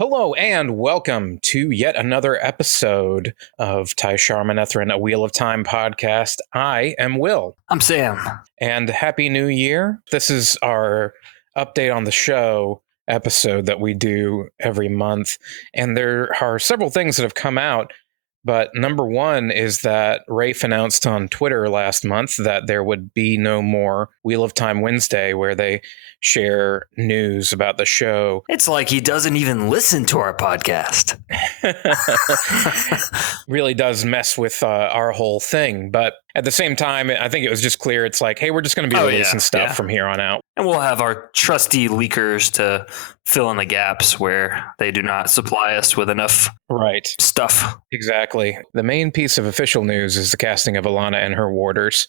Hello and welcome to yet another episode of Tai'Shar, a Wheel of Time podcast. I am Will. I'm Sam. And Happy New Year. This is our update on the show episode that we do every month. And there are several things that have come out. But number one is that Rafe announced on Twitter last month that there would be no more Wheel of Time Wednesday, where they share news about the show. It's like he doesn't even listen to our podcast. Really does mess with our whole thing. But at the same time, I think it was just clear. It's like, hey, we're just going to be releasing stuff from here on out. And we'll have our trusty leakers to fill in the gaps where they do not supply us with enough stuff. Exactly. The main piece of official news is the casting of Alana and her warders.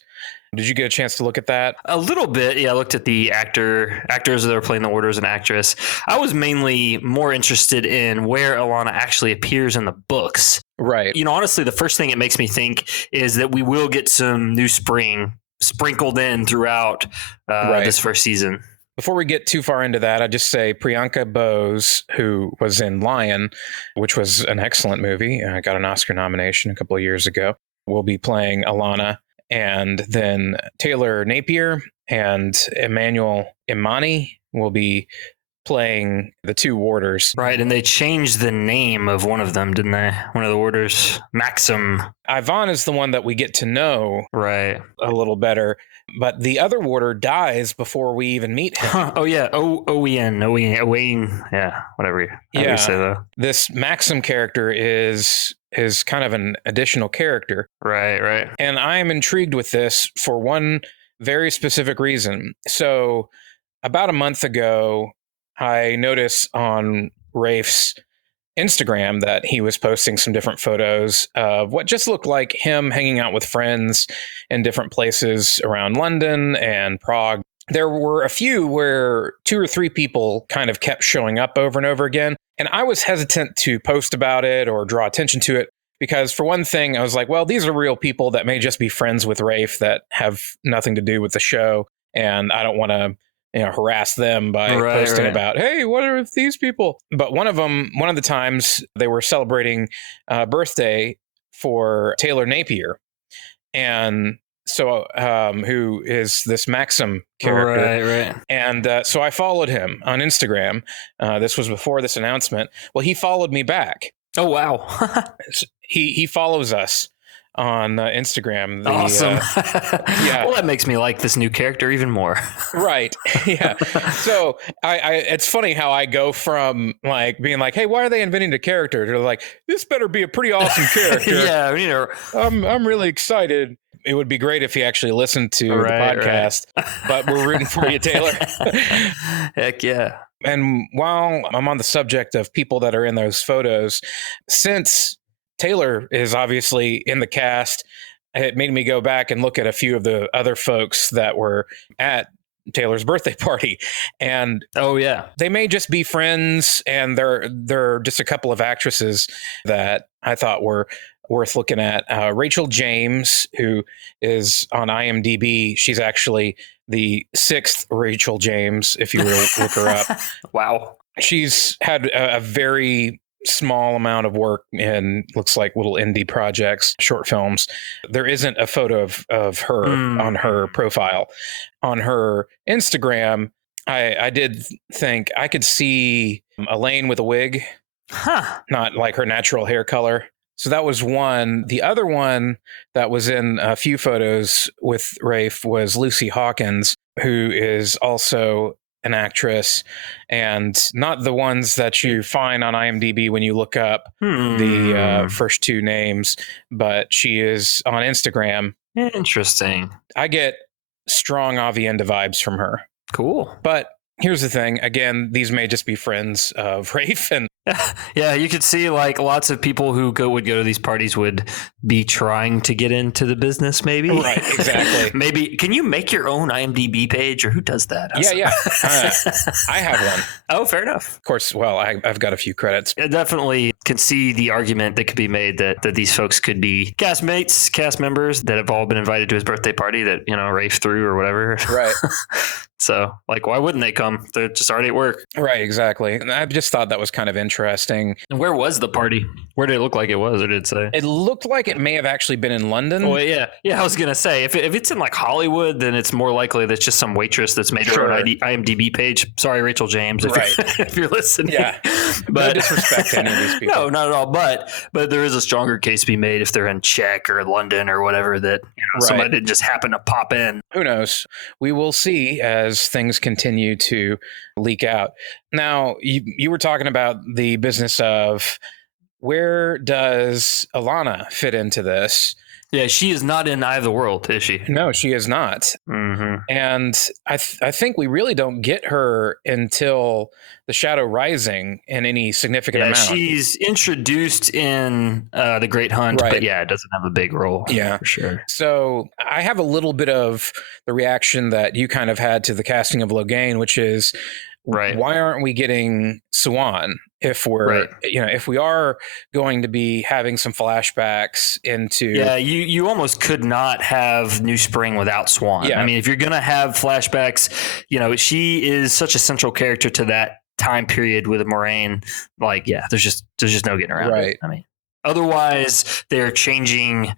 Did you get a chance to look at that? A little bit. Yeah, I looked at the actors that are playing the warders and actress. I was mainly more interested in where Alana actually appears in the books. Right. You know, honestly, the first thing it makes me think is that we will get some new spring sprinkled in throughout this first season. Before we get too far into that, I just say Priyanka Bose, who was in Lion, which was an excellent movie, got an Oscar nomination a couple of years ago, will be playing Alana. And then Taylor Napier and Emmanuel Imani will be playing the two warders. Right, and they changed the name of one of them, didn't they? One of the warders, Maxim. Ivan is the one that we get to know a little better, but the other warder dies before we even meet him. Oh, yeah, Owen, yeah, whatever you say, though. This Maxim character is kind of an additional character. Right. And I am intrigued with this for one very specific reason. So about a month ago, I noticed on Rafe's Instagram that he was posting some different photos of what just looked like him hanging out with friends in different places around London and Prague. There were a few where 2 or 3 people kind of kept showing up over and over again. And I was hesitant to post about it or draw attention to it because, for one thing, I was like, well, these are real people that may just be friends with Rafe that have nothing to do with the show. And I don't want to harass them by posting about, hey, what are these people? But one of the times they were celebrating a birthday for Taylor Napier. And so, who is this Maxim character. Right. And so I followed him on Instagram. This was before this announcement. Well, he followed me back. Oh, wow. He follows us on Instagram. Awesome. Yeah. Well, that makes me like this new character even more. Right. Yeah. So it's funny how I go from like being like, hey, why are they inventing a character? To like, this better be a pretty awesome character. Yeah. I'm really excited. It would be great if he actually listened to the podcast, but we're rooting for you, Taylor. Heck yeah. And while I'm on the subject of people that are in those photos, since Taylor is obviously in the cast, it made me go back and look at a few of the other folks that were at Taylor's birthday party. And they may just be friends, and there are just a couple of actresses that I thought were worth looking at. Rachel James, who is on IMDb, she's actually the 6th Rachel James, if you will look her up. Wow. She's had a very small amount of work in, looks like, little indie projects, short films. There isn't a photo of her on her profile. On her Instagram, I did think I could see Elaine with a wig, not like her natural hair color. So that was one. The other one that was in a few photos with Rafe was Lucy Hawkins, who is also an actress, and not the ones that you find on IMDb when you look up the first 2 names, but she is on Instagram. Interesting. I get strong Avienda vibes from her. Cool. But here's the thing. Again, these may just be friends of Rafe, and yeah, you could see like lots of people who would go to these parties would be trying to get into the business, maybe. Right, exactly. Maybe. Can you make your own IMDb page, or who does that? Yeah. I have one. Oh, fair enough. Of course, well, I've got a few credits. I definitely can see the argument that could be made that these folks could be cast members that have all been invited to his birthday party that, Rafe threw or whatever. Right. So, like, why wouldn't they come? They're just already at work. Right, exactly. And I just thought that was kind of interesting. interesting. And where was the party? Where did it look like it was, or did it say? It looked like it may have actually been in London. Oh, yeah. I was going to say, if it's in like Hollywood, then it's more likely that's just some waitress that's made her own IMDb page. Sorry, Rachel James, if you're listening. Yeah. But no disrespect to any of these people. No, not at all. But there is a stronger case to be made if they're in Czech or London or whatever, that somebody didn't just happen to pop in. Who knows? We will see as things continue to leak out. Now, you were talking about the business of where does Alana fit into this? Yeah, she is not in Eye of the World, is she? No, she is not. Mm-hmm. And I think we really don't get her until The Shadow Rising in any significant amount. She's introduced in The Great Hunt, but it doesn't have a big role. Yeah, for sure. So I have a little bit of the reaction that you kind of had to the casting of Logain, which is, why aren't we getting Swan? If we're, if we are going to be having some flashbacks into, you almost could not have New Spring without Swan. Yeah. I mean, if you're gonna have flashbacks, she is such a central character to that time period with Moraine. Like, there's just no getting around it. I mean, otherwise they're changing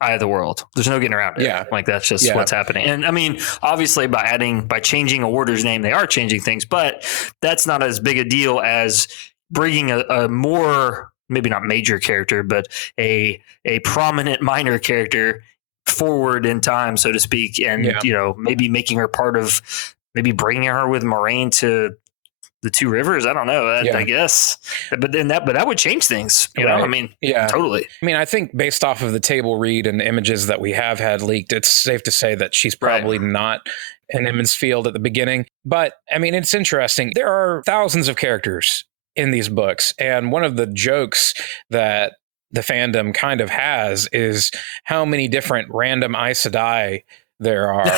Eye of the World. There's no getting around it. Yeah. Like, that's just what's happening. And I mean, obviously by changing a warder's name, they are changing things, but that's not as big a deal as bringing a more, maybe not major character, but a prominent minor character forward in time, so to speak. And, maybe making her part of, maybe bringing her with Moraine to the Two Rivers. I don't know. I guess, but that would change things. You know, I mean, totally. I mean, I think based off of the table read and images that we have had leaked, it's safe to say that she's probably not in Emond's Field at the beginning. But I mean, it's interesting. There are thousands of characters in these books, and one of the jokes that the fandom kind of has is how many different random Aes Sedai there are.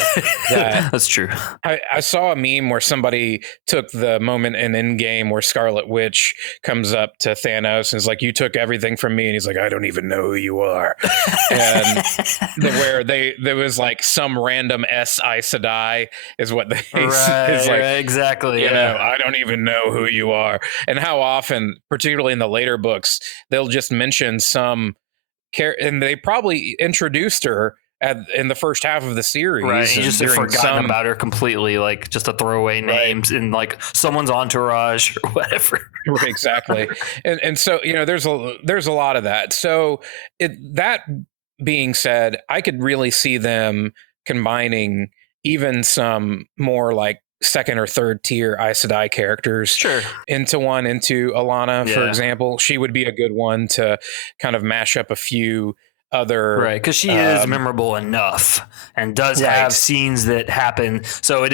That's true. I saw a meme where somebody took the moment in Endgame where Scarlet Witch comes up to Thanos and is like, "You took everything from me," and he's like, "I don't even know who you are." And there was like some random Aes Sedai is what they is like, exactly. I don't even know who you are. And how often, particularly in the later books, they'll just mention some and they probably introduced her in the first half of the series. Right, you just have forgotten about her completely, like just a throwaway names in like someone's entourage or whatever. Right, exactly. and so, there's a lot of that. So that being said, I could really see them combining even some more like second or third tier Aes Sedai characters into Alana, for example. She would be a good one to kind of mash up a few other, because she is memorable enough and does have scenes that happen, so it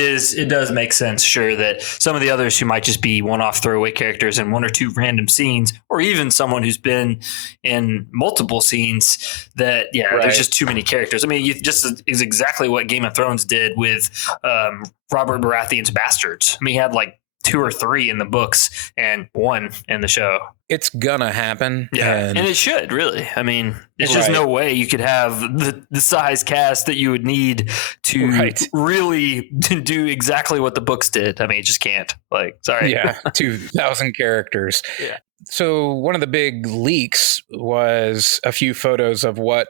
does make sense that some of the others who might just be one-off throwaway characters in one or two random scenes, or even someone who's been in multiple scenes, that there's just too many characters. I mean, just is exactly what Game of Thrones did with Robert Baratheon's bastards. I mean, he had like 2 or 3 in the books and 1 in the show. It's gonna happen. And it should, really. I mean, there's just no way you could have the size cast that you would need to really do exactly what the books did. I mean, it just can't. Like, sorry. 2,000 characters. Yeah. So one of the big leaks was a few photos of what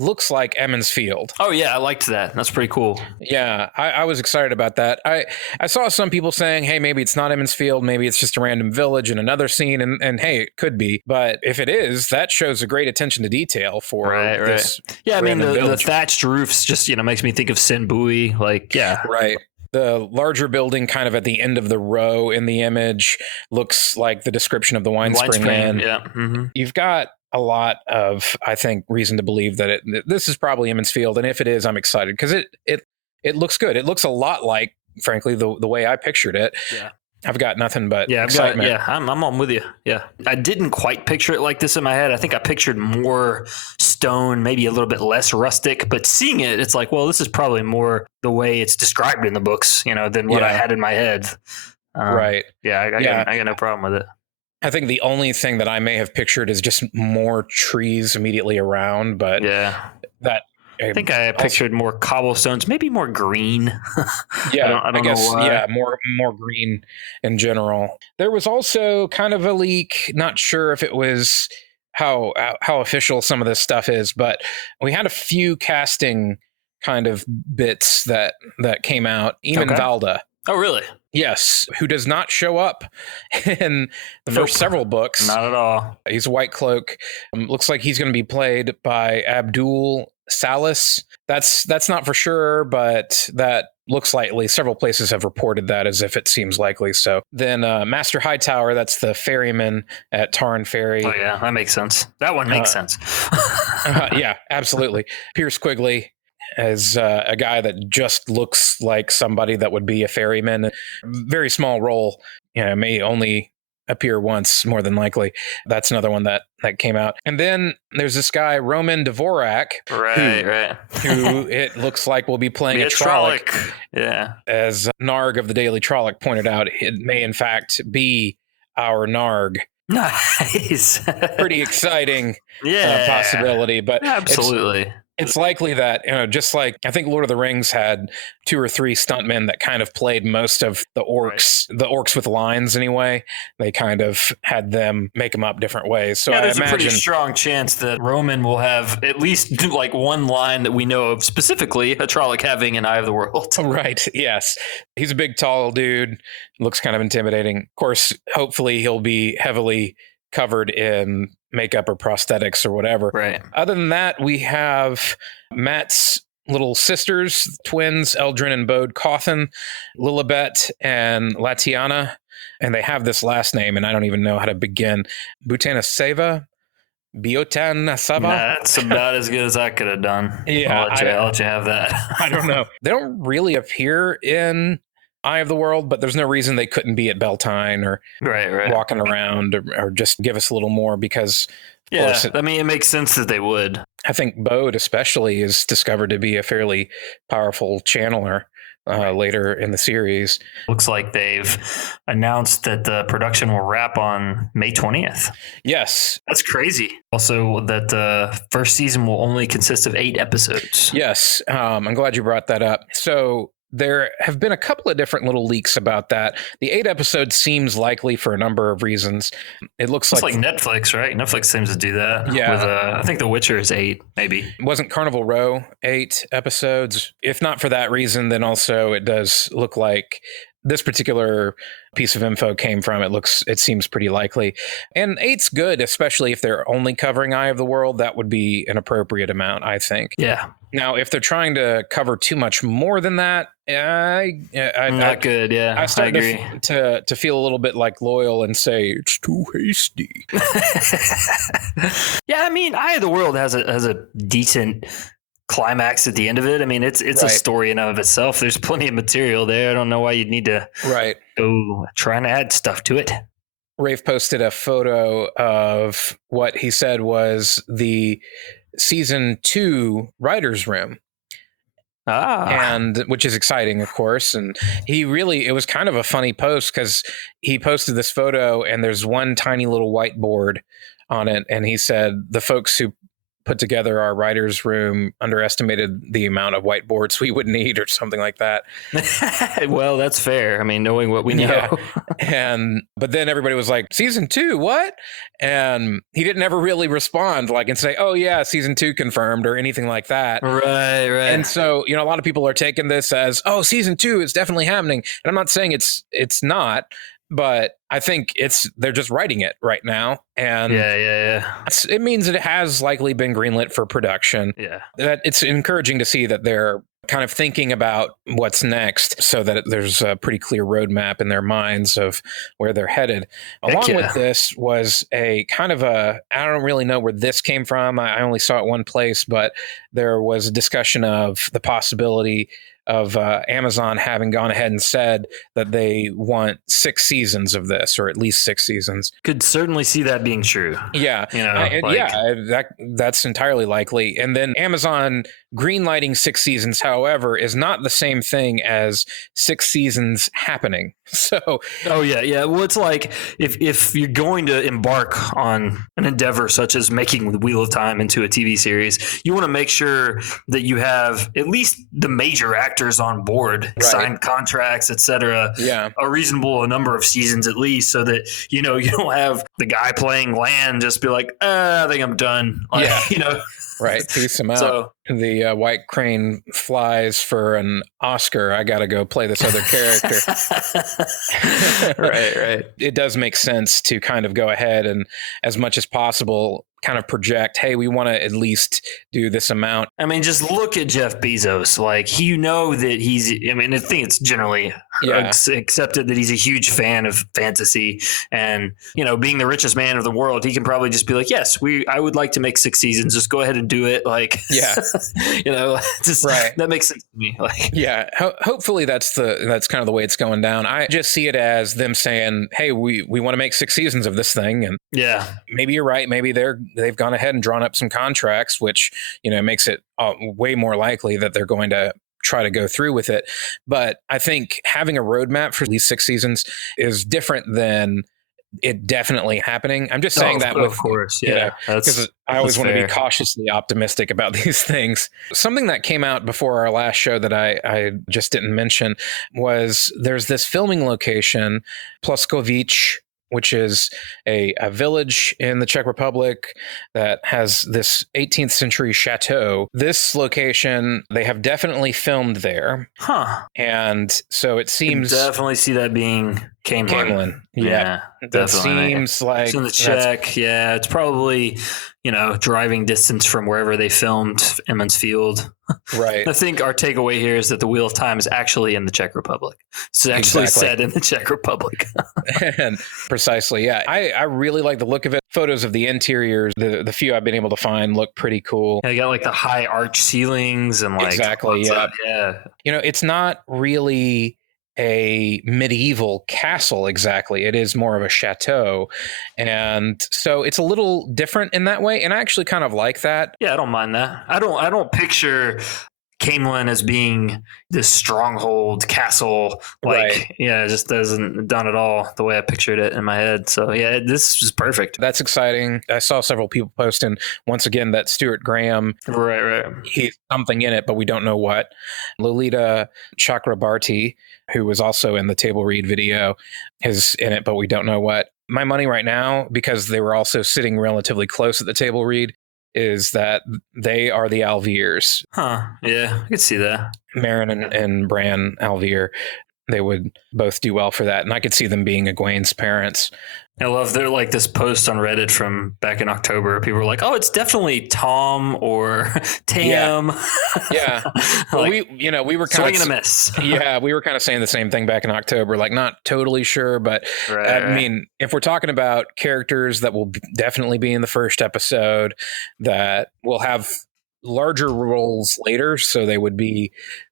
looks like Emond's Field. Oh yeah, I liked that. That's pretty cool. Yeah, I was excited about that. I saw some people saying, hey, maybe it's not Emond's Field, maybe it's just a random village in another scene, and hey, it could be. But if it is, that shows a great attention to detail for this. Yeah, I mean, the thatched roofs just makes me think of Sin Bui. Like, right. The larger building kind of at the end of the row in the image looks like the description of the Wine Spring Inn. Yeah. Mm-hmm. You've got a lot of, I think, reason to believe that this is probably Emond's Field, and if it is, I'm excited because it looks good. It looks a lot like, frankly, the way I pictured it. Yeah, I've got nothing but excitement. I'm on with you. Yeah, I didn't quite picture it like this in my head. I think I pictured more stone, maybe a little bit less rustic. But seeing it, it's like, well, this is probably more the way it's described in the books, than what I had in my head. Right. Yeah, I got no problem with it. I think the only thing that I may have pictured is just more trees immediately around, but that I think I pictured more cobblestones, maybe more green. Yeah, I don't guess know why. yeah, more green in general. There was also kind of a leak. Not sure if it was how official some of this stuff is, but we had a few casting kind of bits that came out. Eamon Valda. Oh, really? Yes, who does not show up in the first several books. Not at all. He's a White Cloak. Looks like he's going to be played by Abdul Salas. That's not for sure, but that looks likely. Several places have reported that as if it seems likely. So then Master Hightower, that's the ferryman at Tarn Ferry. Oh, yeah, that makes sense. That one makes sense. Yeah, absolutely. Pierce Quigley as a guy that just looks like somebody that would be a ferryman. Very small role, may only appear once, more than likely. That's another one that came out. And then there's this guy, Roman Dvorak. Right. Who it looks like will be playing a Trolloc. Yeah. As Narg of the Daily Trolloc pointed out, it may in fact be our Narg. Nice. Pretty exciting possibility. But absolutely. It's likely that, just like I think Lord of the Rings had 2 or 3 stuntmen that kind of played most of the orcs, the orcs with lines anyway. They kind of had them make them up different ways. So there's a pretty strong chance that Roman will have at least like one line that we know of, specifically a Trolloc having an Eye of the World. Right. Yes. He's a big, tall dude. Looks kind of intimidating. Of course, hopefully he'll be heavily covered in makeup or prosthetics or whatever. Right. Other than that, we have Matt's little sisters, twins, Eldrin and Bode Cawthon, Lilibet and Latiana. And they have this last name, and I don't even know how to begin. Butanaseva? Biotanasava? That's about as good as I could have done. Yeah. I'll let you have that. I don't know. They don't really appear in Eye of the World, but there's no reason they couldn't be at Beltane or walking around or just give us a little more because it makes sense that they would. I think Bode especially is discovered to be a fairly powerful channeler later in the series. Looks like they've announced that the production will wrap on May 20th. Yes. That's crazy. Also, that the first season will only consist of 8 episodes. Yes. I'm glad you brought that up. So there have been a couple of different little leaks about that. The 8 episodes seems likely for a number of reasons. It looks like Netflix, right? Netflix seems to do that. Yeah. With, I think The Witcher is 8, maybe. Wasn't Carnival Row 8 episodes? If not for that reason, then also it does look like this particular piece of info came from. It seems pretty likely. And 8's good, especially if they're only covering Eye of the World. That would be an appropriate amount, I think. Yeah. Now, if they're trying to cover too much more than that, not good. Yeah, I start to feel a little bit like Loyal and say it's too hasty. Yeah, I mean, Eye of the World has a decent climax at the end of it. I mean, it's a story in and of itself. There's plenty of material there. I don't know why you'd need to go trying to add stuff to it. Rafe posted a photo of what he said was the season 2 writer's room. And which is exciting, of course. And it was kind of a funny post because he posted this photo and there's one tiny little whiteboard on it. And he said, the folks who put together our writer's room underestimated the amount of whiteboards we would need or something like that. Well, that's fair. I mean, knowing what we know. But then everybody was like, season 2, what? And he didn't ever really respond and say, oh yeah, season 2 confirmed or anything like that. Right. And so, a lot of people are taking this as, oh, season 2 is definitely happening. And I'm not saying it's not, but I think they're just writing it right now. And it means it has likely been greenlit for production. Yeah. That it's encouraging to see that they're kind of thinking about what's next so that there's a pretty clear roadmap in their minds of where they're headed. Along with this was a kind of I don't really know where this came from. I only saw it one place, but there was a discussion of the possibility of Amazon having gone ahead and said that they want 6 seasons of this, or at least 6 seasons. Could certainly see that being true. Yeah, that's entirely likely. And then Amazon greenlighting 6 seasons, however, is not the same thing as 6 seasons happening. So, well, it's like if you're going to embark on an endeavor such as making the Wheel of Time into a TV series, you want to make sure that you have at least the major actors on board, signed contracts, etc. Yeah, a reasonable number of seasons at least, so that you don't have the guy playing Lan just be like, I think I'm done. Right, peace him out. So, the White Crane flies for an Oscar. I got to go play this other character. Right. It does make sense to kind of go ahead and, as much as possible, kind of project, hey, we want to at least do this amount. I mean, just look at Jeff Bezos. Like, that he's, I think it's generally accepted that he's a huge fan of fantasy, and, being the richest man of the world, he can probably just be like, yes, I would like to make 6 seasons. Just go ahead and do it. Like, yeah, that makes sense to me. Like, yeah, hopefully that's kind of the way it's going down. I just see it as them saying, hey, we want to make 6 seasons of this thing. And maybe you're right. Maybe they've gone ahead and drawn up some contracts, which, makes it way more likely that they're going to try to go through with it. But I think having a roadmap for at least 6 seasons is different than it definitely happening. I'm just saying that of course, because I always want to be cautiously optimistic about these things. Something that came out before our last show that I just didn't mention was there's this filming location, Ploskovice, which is a village in the Czech Republic that has this 18th century chateau. This location, they have definitely filmed there. Huh. And so it seems... definitely see that being Camelin. Yeah. That seems like... It's in the Czech. Yeah, it's probably, driving distance from wherever they filmed Emond's Field. Right. I think our takeaway here is that the Wheel of Time is actually in the Czech Republic. It's actually set in the Czech Republic. And precisely, yeah. I really like the look of it. Photos of the interiors, the few I've been able to find, look pretty cool. Yeah, they got like the high arch ceilings and like... Exactly, yeah. It's not really a medieval castle exactly. It is more of a chateau. And so it's a little different in that way. And I actually kind of like that. Yeah, I don't mind that. I don't picture Camelin as being this stronghold castle. It just doesn't done at all the way I pictured it in my head. So yeah, this is perfect. That's exciting. I saw several people posting once again that Stuart Graham, right, he's something in it, but we don't know what. Lolita Chakrabarti, who was also in the table read video, is in it, but we don't know what. My money right now, because they were also sitting relatively close at the table read, is that they are the Alviers. Huh. Yeah, I could see that. Marin and Bran Alvier, they would both do well for that. And I could see them being Egwene's parents. I love their this post on Reddit from back in October. People were like, "Oh, it's definitely Tom or Tam." Yeah. Well, we were kind of a miss. Yeah, we were kind of saying the same thing back in October. Not totally sure, but I mean, if we're talking about characters that will definitely be in the first episode, that will have larger roles later, so they would be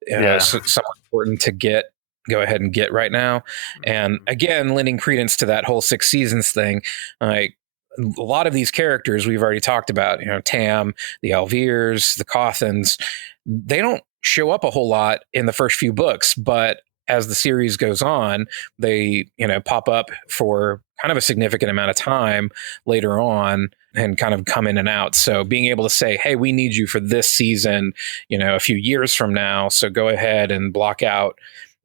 somewhat important to go ahead and get right now. And again, lending credence to that whole 6 seasons thing, like a lot of these characters we've already talked about, Tam, the Alviers, the Cothans, they don't show up a whole lot in the first few books, but as the series goes on, they, pop up for kind of a significant amount of time later on and kind of come in and out. So being able to say, hey, we need you for this season, a few years from now, so go ahead and block out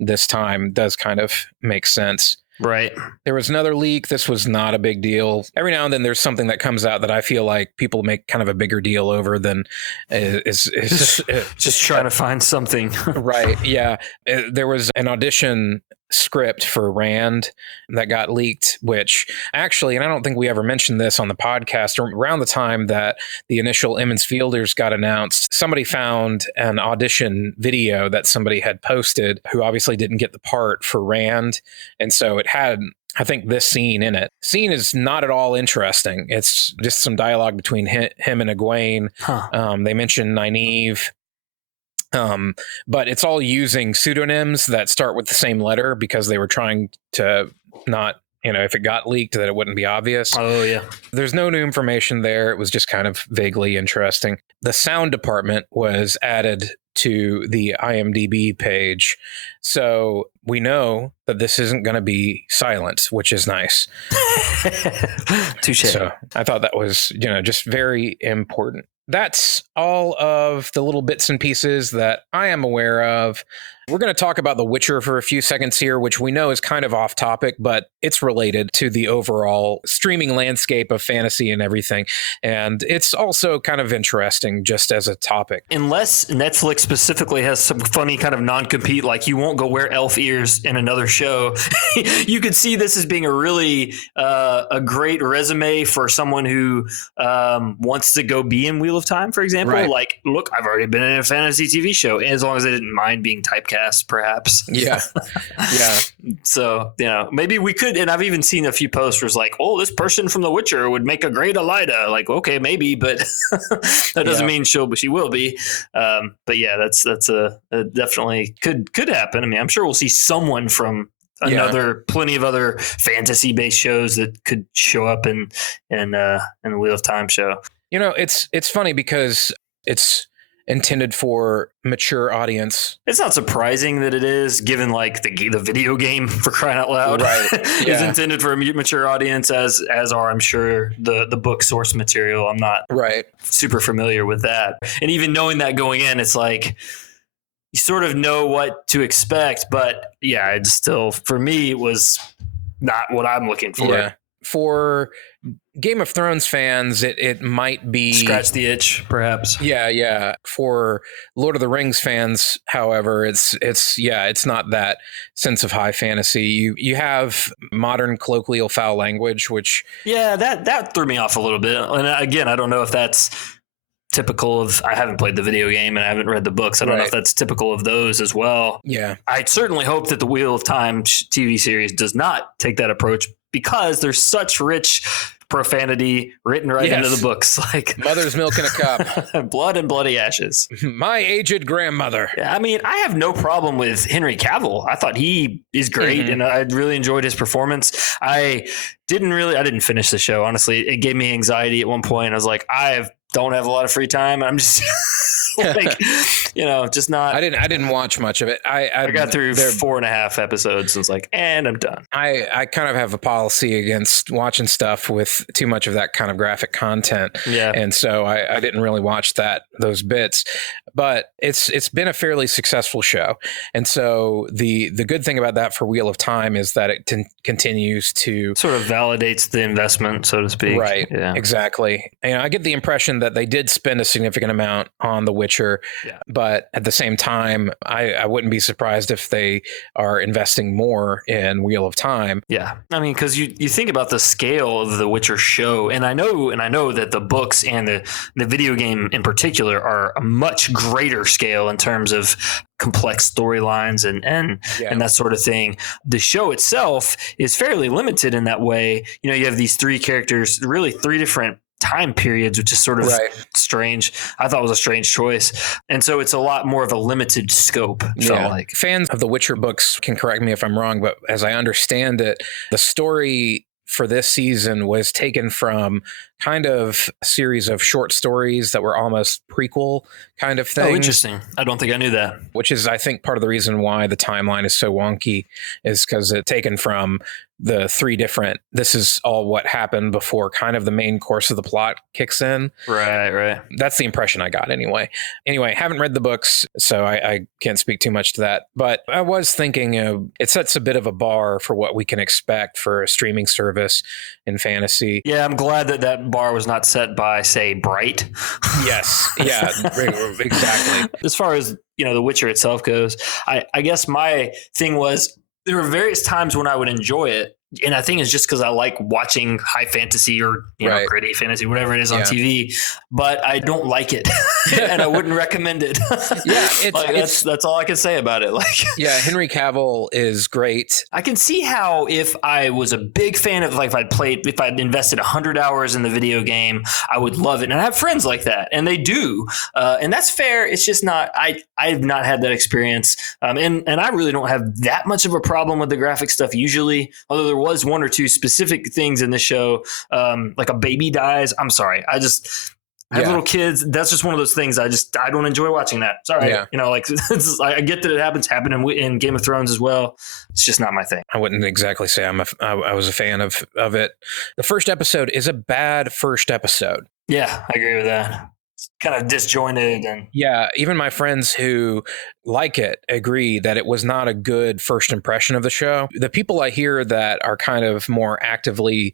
this time does kind of make sense. Right. There was another leak. This was not a big deal. Every now and then there's something that comes out that I feel like people make kind of a bigger deal over than is just trying to find something. Right. Yeah. There was an audition script for Rand that got leaked, which actually, and I don't think we ever mentioned this on the podcast, around the time that the initial Emond's Fielders got announced, somebody found an audition video that somebody had posted who obviously didn't get the part for Rand. And so it had, I think, this scene in it. Scene is not at all interesting. It's just some dialogue between him and Egwene. They mentioned Nynaeve. But it's all using pseudonyms that start with the same letter because they were trying to not, if it got leaked, that it wouldn't be obvious. Oh, yeah. There's no new information there. It was just kind of vaguely interesting. The sound department was added to the IMDb page. So we know that this isn't going to be silent, which is nice. Touche. So I thought that was, just very important. That's all of the little bits and pieces that I am aware of. We're going to talk about The Witcher for a few seconds here, which we know is kind of off topic, but it's related to the overall streaming landscape of fantasy and everything. And it's also kind of interesting just as a topic. Unless Netflix specifically has some funny kind of non-compete, like you won't go wear elf ears in another show, you could see this as being a really a great resume for someone who wants to go be in Wheel of Time, for example. Right. Like, look, I've already been in a fantasy TV show, as long as they didn't mind being typecast, perhaps. Yeah. Yeah. So, maybe we could, and I've even seen a few posters like, oh, this person from The Witcher would make a great Elida. Like, okay, maybe, but that doesn't mean she will be. But yeah, that's a definitely could happen. I mean, I'm sure we'll see someone from plenty of other fantasy based shows that could show up in the Wheel of Time show. It's funny because it's intended for mature audience. It's not surprising that it is, given like the video game, for crying out loud, right? Yeah. Is intended for a mature audience, as are, I'm sure, the book source material. I'm not super familiar with that, and even knowing that going in, it's like you sort of know what to expect. But yeah, it's still, for me, it was not what I'm looking for. Yeah. For Game of Thrones fans, it might be scratch the itch, perhaps. Yeah. For Lord of the Rings fans, however, it's not that sense of high fantasy. You have modern colloquial foul language, which that threw me off a little bit. And again, I don't know if that's typical of. I haven't played the video game and I haven't read the books. I don't know if that's typical of those as well. Yeah, I certainly hope that the Wheel of Time TV series does not take that approach, because there's such rich profanity written into the books, like mother's milk in a cup, blood and bloody ashes. My aged grandmother. Yeah, I mean, I have no problem with Henry Cavill. I thought he is great, and I really enjoyed his performance. I didn't finish the show, honestly. It gave me anxiety at one point. I was like, I don't have a lot of free time. I'm just like, just not. I didn't watch much of it. I got through 4.5 episodes and was like, and I'm done. I kind of have a policy against watching stuff with too much of that kind of graphic content. Yeah. And so I didn't really watch those bits. But it's been a fairly successful show. And so the good thing about that for Wheel of Time is that it continues to sort of validates the investment, so to speak. Right. Yeah. Exactly. I get the impression that they did spend a significant amount on The Witcher, but at the same time, I wouldn't be surprised if they are investing more in Wheel of Time. Yeah. I mean, because you think about the scale of the Witcher show, and I know that the books and the video game in particular are a much greater scale in terms of complex storylines and that sort of thing. The show itself is fairly limited in that way. You have these three characters, really three different time periods, which is sort of strange. I thought it was a strange choice. And so it's a lot more of a limited scope, felt like. Fans of the Witcher books can correct me if I'm wrong, but as I understand it, the story for this season was taken from kind of a series of short stories that were almost prequel kind of things. Oh, interesting. I don't think I knew that. Which is, I think, part of the reason why the timeline is so wonky, is because it's taken from the three different, this is all what happened before kind of the main course of the plot kicks in. Right. That's the impression I got anyway. Haven't read the books, so I can't speak too much to that. But I was thinking it sets a bit of a bar for what we can expect for a streaming service in fantasy. Yeah, I'm glad that bar was not set by, say, Bright. Yes. Yeah, exactly. As far as, The Witcher itself goes, I guess my thing was, there were various times when I would enjoy it, And I think it's just because I like watching high fantasy or gritty fantasy, whatever it is on TV, but I don't like it, and I wouldn't recommend it. That's all I can say about it. Henry Cavill is great. I can see how if I was a big fan of if I'd invested 100 hours in the video game, I would love it, and I have friends like that, and they do, and that's fair. It's just not. I've not had that experience, and I really don't have that much of a problem with the graphic stuff usually, although there was one or two specific things in this show, like a baby dies. I'm sorry. I have little kids. That's just one of those things. I don't enjoy watching that. Sorry. Yeah. I get that it happened in Game of Thrones as well. It's just not my thing. I wouldn't exactly say I was a fan of it. The first episode is a bad first episode. Yeah, I agree with that. Kind of disjointed and even my friends who like it agree that it was not a good first impression of the show. The people I hear that are kind of more actively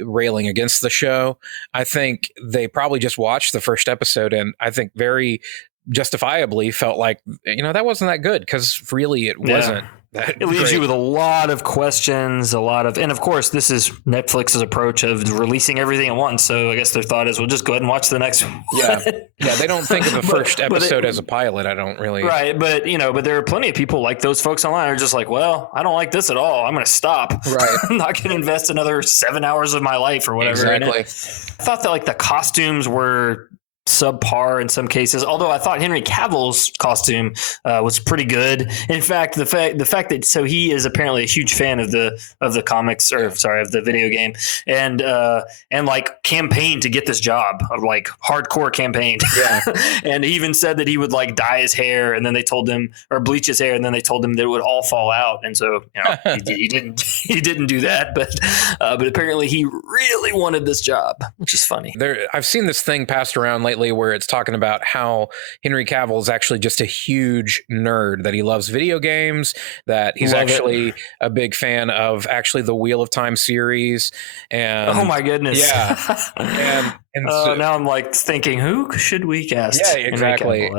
railing against the show, I think they probably just watched the first episode and I think very justifiably felt like, that wasn't that good because really it wasn't. It leaves you with a lot of questions, and of course, this is Netflix's approach of releasing everything at once. So I guess their thought is, we'll just go ahead and watch the next one. They don't think of the first episode as a pilot. I don't really. Right, but there are plenty of people like those folks online who are just like, well, I don't like this at all. I'm going to stop. Right, I'm not going to invest another 7 hours of my life or whatever. Exactly. I thought that the costumes were subpar in some cases, although I thought Henry Cavill's costume was pretty good. In fact, the fact that he is apparently a huge fan of the comics, or sorry, of the video game, and campaigned to get this job, of hardcore campaigned. Yeah. And he even said that he would dye his hair, and then they told him, or bleach his hair, and then they told him that it would all fall out. And so he didn't do that, but apparently he really wanted this job, which is funny. I've seen this thing passed around lately where it's talking about how Henry Cavill is actually just a huge nerd, that he loves video games, that he's a big fan of the Wheel of Time series. And oh my goodness. Yeah. and so, now I'm thinking, who should we cast? Yeah, exactly.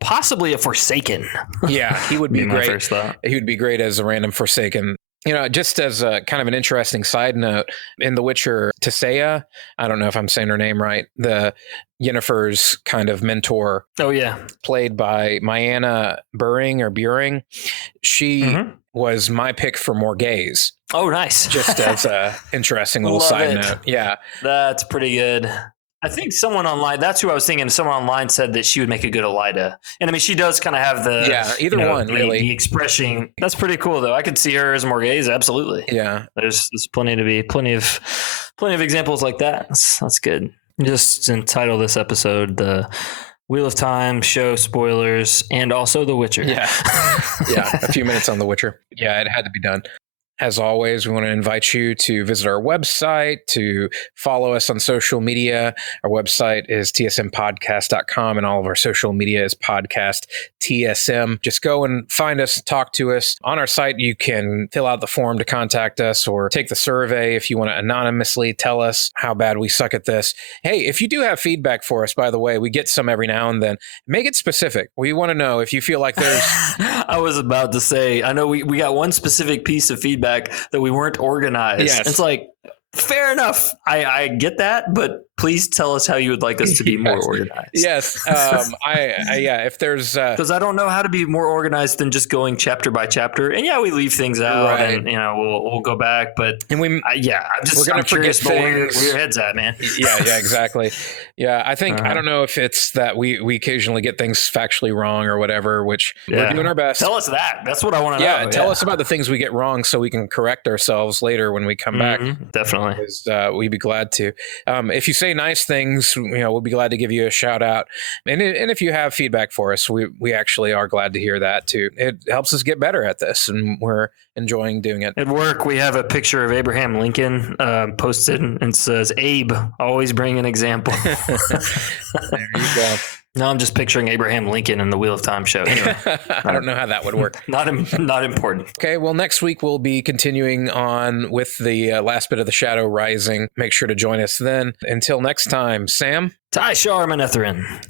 Possibly a Forsaken. Yeah, he would be my great. First thought. He would be great as a random Forsaken. Just as a kind of an interesting side note, in The Witcher, Tai'Shar, I don't know if I'm saying her name right, the Yennefer's kind of mentor. Oh, yeah. Played by Mayanna Buring. She was my pick for Morgaze. Oh, nice. Just as a interesting little side note. Yeah. That's pretty good. I think someone online, that's who I was thinking, someone online said that she would make a good Elida. And I mean, she does kind of have either one, really. The expression. That's pretty cool, though. I could see her as Morgaze, absolutely. Yeah. There's plenty of examples like that. That's good. Just entitle this episode The Wheel of Time, show spoilers, and also The Witcher. Yeah. A few minutes on The Witcher. Yeah, it had to be done. As always, we want to invite you to visit our website, to follow us on social media. Our website is tsmpodcast.com, and all of our social media is podcast TSM. Just go and find us, talk to us. On our site, you can fill out the form to contact us or take the survey if you want to anonymously tell us how bad we suck at this. Hey, if you do have feedback for us, by the way, we get some every now and then. Make it specific. We want to know if you feel like there's... I was about to say, I know we got one specific piece of feedback that we weren't organized. Yes. It's fair enough. I get that, but please tell us how you would like us to be more organized. Yes. If there's because I don't know how to be more organized than just going chapter by chapter. And we leave things out, right. And we'll go back. But and we're going to forget where your head's at, man. Yeah, exactly. Yeah, I think I don't know if it's that we occasionally get things factually wrong or whatever, which we're doing our best. Tell us that. That's what I want to know. Yeah, tell us about the things we get wrong so we can correct ourselves later when we come back. Definitely. We'd be glad to. If you say nice things, we'll be glad to give you a shout out. And if you have feedback for us, we actually are glad to hear that too. It helps us get better at this, and we're enjoying doing it. At work, we have a picture of Abraham Lincoln posted and says, "Abe, always bring an example." There you go. No, I'm just picturing Abraham Lincoln in the Wheel of Time show. Anyway, I don't know how that would work. Not important. Okay, well, next week we'll be continuing on with the last bit of the Shadow Rising. Make sure to join us then. Until next time, Sam. Tai'Shar Manetheren.